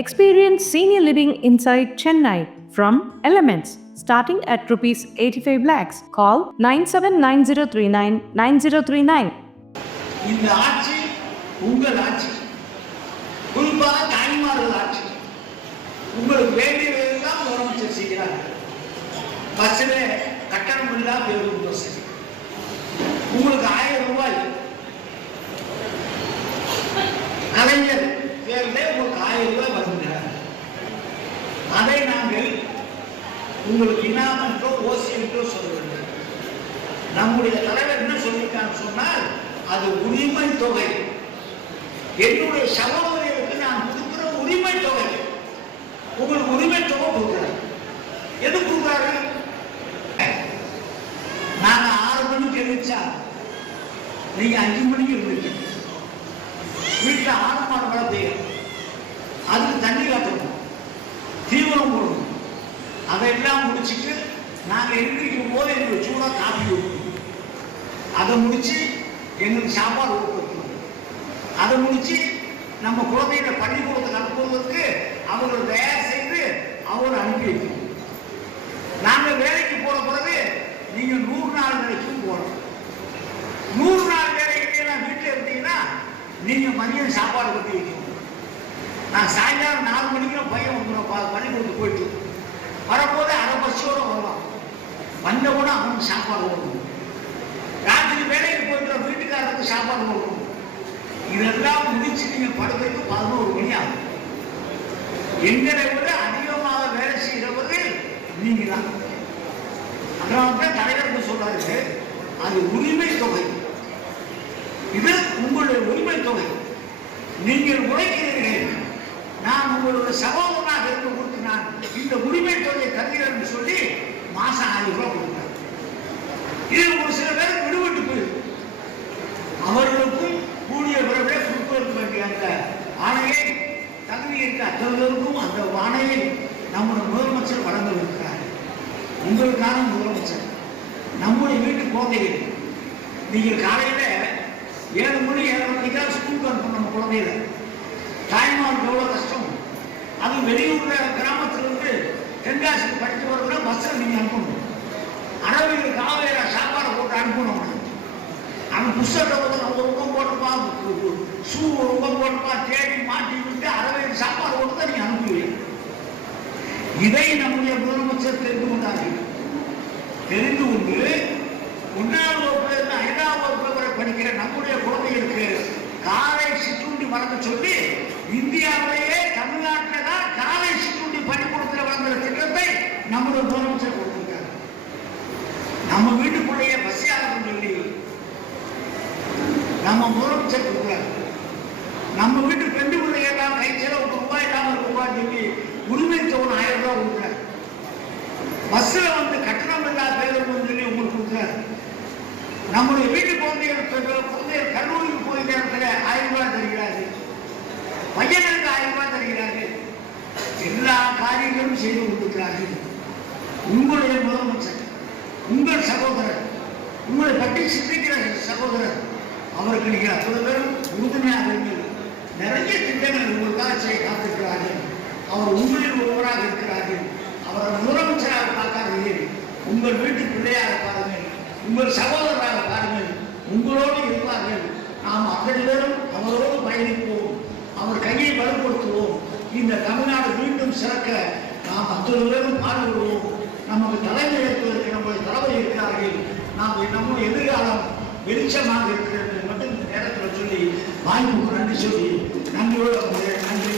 Experience senior living inside Chennai from Elements starting at rupees 85 lakhs. Call 9790399039. இந்த ஆட்சி உங்கள் ஆட்சி, குறிப்பாக தாய்மார்கள் ஆட்சி. உங்களுக்கு வேண்டியதெல்லாம் முதலமைச்சர் செய்கிறார். பஸ்ஸில் கட்டணம் இல்லா பேருந்து வசதி, உங்களுக்கு 1000 ரூபாய் கலைஞர் பேரில் உங்களுக்கு 1000 ரூபாய் வருகிறார். அதை நாங்கள் உங்களுக்கு இனாம் என்றோ ஓசி என்றோ சொல்ல வேண்டும். நம்முடைய தலைவர் என்ன சொல்லிட்டான்னு சொன்னால் அது உரிமை தொகை. என்னுடைய சகோதரர்களுக்கு நான் கொடுக்கிற உரிமை தொகை. உங்களுக்கு உரிமை தொகை கொடுக்குறாரு. எது கொடுக்குறாரு? நாங்க 6 மணிக்கு எழுந்தா நீங்க 5 மணிக்கு எழுந்திருக்கீங்க. வீட்டில் 6 மாடு மழை பெய்யும், அதுக்கு தண்ணி காட்டணும், தீவனம் போடணும். அதையெல்லாம் முடிச்சுட்டு நாங்கள் எழுந்திருக்கும் போது எங்களுக்கு சூடாக காப்பி கொடுக்கணும். அதை முடிச்சு எங்களுக்கு சாப்பாடு கொடுக்கணும். அதை முடிச்சு நம்ம குழந்தைகளை பள்ளிக்கூடத்துக்கு அனுப்புவதற்கு அவர்கள் தயார் செய்து அவரை அனுப்பி வைக்கணும். நாங்கள் வேலைக்கு போன பிறகு நீங்க 100 நாள் வேலைக்கும் போகணும். 100 நாள் வேலைக்கு வீட்டில் இருந்தீங்கன்னா நீங்க மதியம் சாப்பாடு கட்டி வைக்கணும். நான் சாயங்காலம் 4 மணிக்கு பையன் வந்துடும் பள்ளிக்கூடத்துக்கு போயிட்டு வரும்போது அரை பஸ்ஸோட வருவான். வந்தவுடனே அவனுக்கு சாப்பாடு போடணும். ராத்திரி வேலைக்கு போயிட்டு வீட்டுக்காரருக்கு சாப்பாடு போடணும். இதெல்லாம் முடிச்சு நீங்க படுக்கிறதுக்கு 11 மணி ஆகும். எங்களை விட அதிகமாக வேலை செய்கிறவர்கள் நீங்க தான். அதனால்தான் தலைவர் சொல்றாரு அது உரிமை தொகை. இது உங்களுடைய உரிமை தொகை. நீங்கள் உழைக்கிறீர்கள், நான் உங்களுடைய சகோதரனாக இருந்து கொடுத்து நான் இந்த உரிமை தொகையை தருகிறேன் சொல்லி மாசம் 1000 ரூபாய் கொடுக்குறாரு. இது ஒரு சில பேர் விடுபட்டு போயிருக்கு. அவர்களுக்கும் கூடிய விரைவிலே கொடுக்க வேண்டிய அந்த ஆணையை தகுதி இருக்க அத்தவர்களுக்கும் அந்த ஆணையை நம்முடைய முதலமைச்சர் வழங்க இருக்கிறார். உங்களுக்கான முதலமைச்சர் நம்முடைய வீட்டு குழந்தைகள் நீங்கள் காலையில 7 மணி 7:30 மணிக்கு ஸ்கூலுக்கு அனுப்பணும். நம்ம குழந்தைகள தாய்மாருக்கு எவ்வளவு கஷ்டம். அது வெளியூர்ல கிராமத்திலிருந்து தென்காசிக்கு படித்து வரதுனா பஸ்ஸில் நீங்க அனுப்பணும். அரபியில் காலையில சாப்பாடு போட்டு அனுப்பணும். அவன் புஸ்தகத்தை ஒரு ரூபம் போட்டுப்பான், ஷூ ஒரு ரூபம் போட்டுப்பான், தேடி மாட்டி விட்டு அரபியில் சாப்பாடு போட்டு தான் நீங்க அனுப்புவீங்க. இதை நம்முடைய முதலமைச்சர் தெரிந்து கொண்டார்கள். தெரிந்து கொண்டு 1ஆம் வகுப்புல இருந்து 5ஆம் வகுப்பு வரை படிக்கிற நம்முடைய குழந்தைகளுக்கு காலை சிற்றுண்டி வழங்க சொல்லி இந்தியாவிலேயே தமிழ்நாட்டில் தான் காலை சிற்றுண்டி பள்ளிக்கூடத்தில் வழங்குற திட்டத்தை நம்முடைய முதலமைச்சர் கொடுத்திருக்காரு. நம்ம வீட்டுக்குள்ளேயே பசியாகும் சொல்லி நம்ம முதலமைச்சர் கொடுக்குறாரு. நம்ம வீட்டு பெண்டு பிள்ளைகள் கை செலவு ரூபாய் இல்லாமல் ரூபாய் சொல்லி உரிமை தொகை 1000 ரூபாய் கொடுக்குறாரு. பஸ்ல வந்து கட்டணம் இல்லாத பேருந்து சொல்லி உங்களுக்கு கொடுக்குறாரு. நம்முடைய வீட்டு குழந்தைகள் கல்லூரிக்கு போய் நேரத்தில் 1000 ரூபாய் தருகிறார்கள். பையனுக்கு 1000 ரூபாய் தருகிறார்கள். எல்லா காரியங்களும் செய்து கொண்டிருக்கிறார்கள். உங்களுடைய முதலமைச்சர், உங்கள் சகோதரர், உங்களை பற்றி சிந்திக்கிற சகோதரர், அவருக்கு நீங்கள் அத்தனை பேரும் உறுதுணையாக இருங்கள். நிறைய திட்டங்கள் உங்களுக்காக செய்ய காத்திருக்கிறார்கள். அவர் உங்களில் ஒருவராக இருக்கிறார்கள். அவரை முதலமைச்சராக பார்க்காதீர்கள். உங்கள் வீட்டு பிள்ளையாக பாருங்கள், உங்கள் சகோதரராக பாருங்கள். உங்களோடு இருப்பார்கள். நாம் அத்தனை பேரும் அவரோடு பயணிப்போம். அவர் கையை வலுப்படுத்துவோம். இந்த தமிழ்நாடு மீண்டும் சிறக்க நாம் அத்தனை பேரும் பாடுபடுவோம். நமக்கு தலைமை ஏற்பதற்கு நம்முடைய தலைவர் இருக்கிறார்கள். நாம் நம்முடைய எதிர்காலம் வெளிச்சமாக இருக்கிறது மட்டும் இந்த நேரத்தில் சொல்லி வாய்ப்புக்கு நன்றி சொல்லி நன்றியோடு நன்றி.